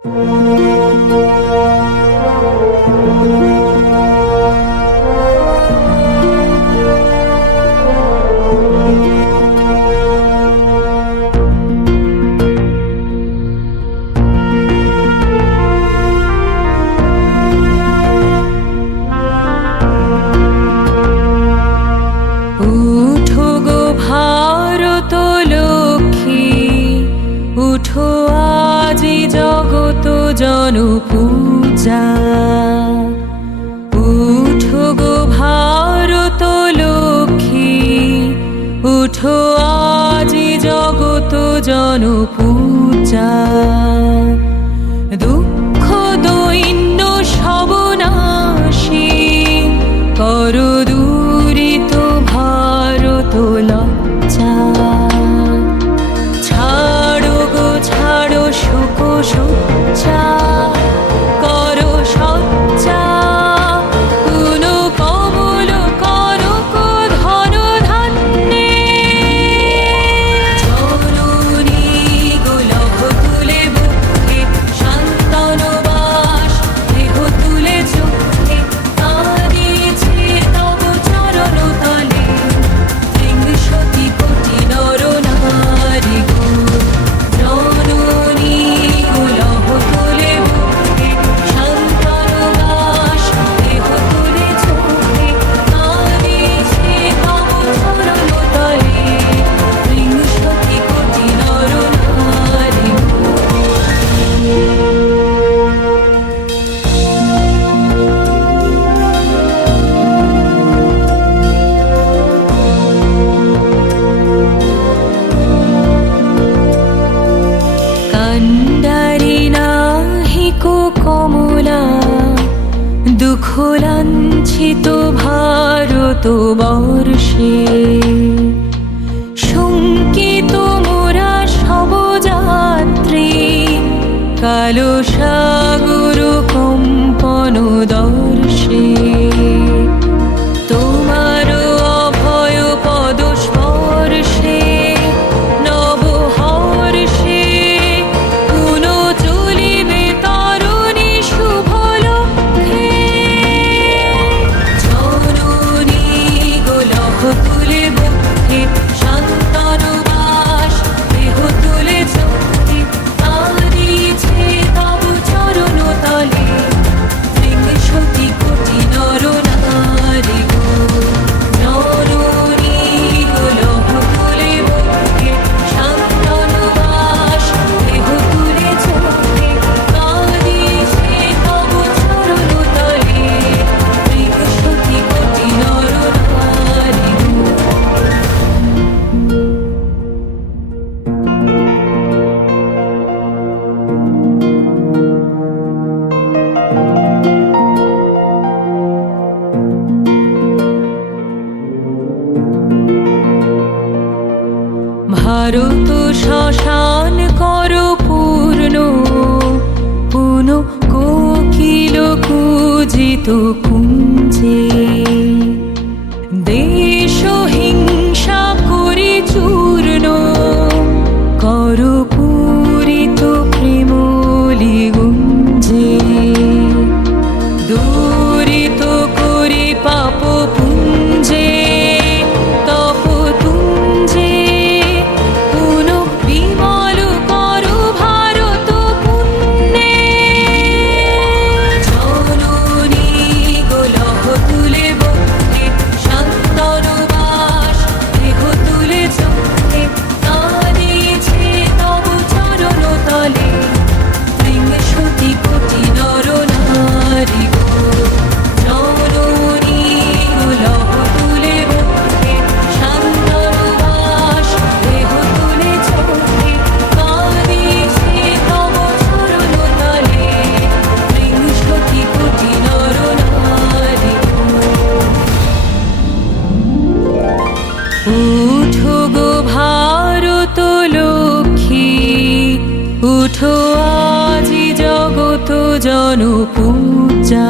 উঠো গো ভারত লক্ষ্মী, উঠো আজি জগত জনপূজা। উঠো গো ভারত লক্ষ্মী, উঠো আজি জগত জনপূজা। দুঃখ দৈন্য সব নাশী করো দূরিত ভারত লজ্জা। ছাড়ো গো ছাড়ো শোক সজ্জা, করো সজ্জা পুন কমল করক ধন ধান্যে। জননী গোলভ তুলে বুকে শান্তনু বাস, দেহ তুলে চোখে কাঁদিছে তব চরণ তলে। বিংশতি কোটি নর নারী গো, জননী গোলভ তুলে বুকে শান্তনু বাস, দেহ তুলে চোখে কাঁদিছে তব চরণ তলে। বিংশতি কোটি নর নারী গো। কান্ডারি নাহিক কমলা, দুঃখ লাঞ্ছিত ভারত বর্ষে। শঙ্কিত মোরা সব যাত্রী, কালো সাগর কম্পন দর্শে। তোমার অভয় পদ স্পর্শে নব হর্ষে পুন চলিবে তরুণী শুভ লক্ষ্যে। জননী গোলভ তুলে বুকে শান্তনু বাস, দেহ তুলে চোখে কাঁদিছে তব চরণ তলে। বিংশতি কোটি নর নারী গো, জননী গোলভ তুলে বুকে শান্তনু বাস, দেহ তুলে চোখে কাঁদিছে তব চরণ তলে। বিংশতি কোটি নর নারী গো। ভারত শ্মশান কর পূর্ণ, পুন কোকিল কুজিত কুঞ্জে। দেশ হিংসা করি চূর্ণ, কর পূরিত প্রেমলি গুঞ্জে। দূরিত করি পাপ পুঞ্জে, তপ তুঞ্জে পুন বিমল করো ভারত পুণ্যে। জননী গোলভ তুলে বুকে শান্তনু বাস, দেহ তুলে চোখে কাঁদিছে তব চরণ তলে। বিংশতি কোটি নর নারী গো, জননী গোলভ তুলে বুকে শান্তনু বাস, দেহ তুলে চোখে কাঁদিছে তব চরণ তলে। বিংশতি কোটি নর নারী গো। উঠো গো ভারত লক্ষ্মী, উঠো আজি জগত জনপূজা।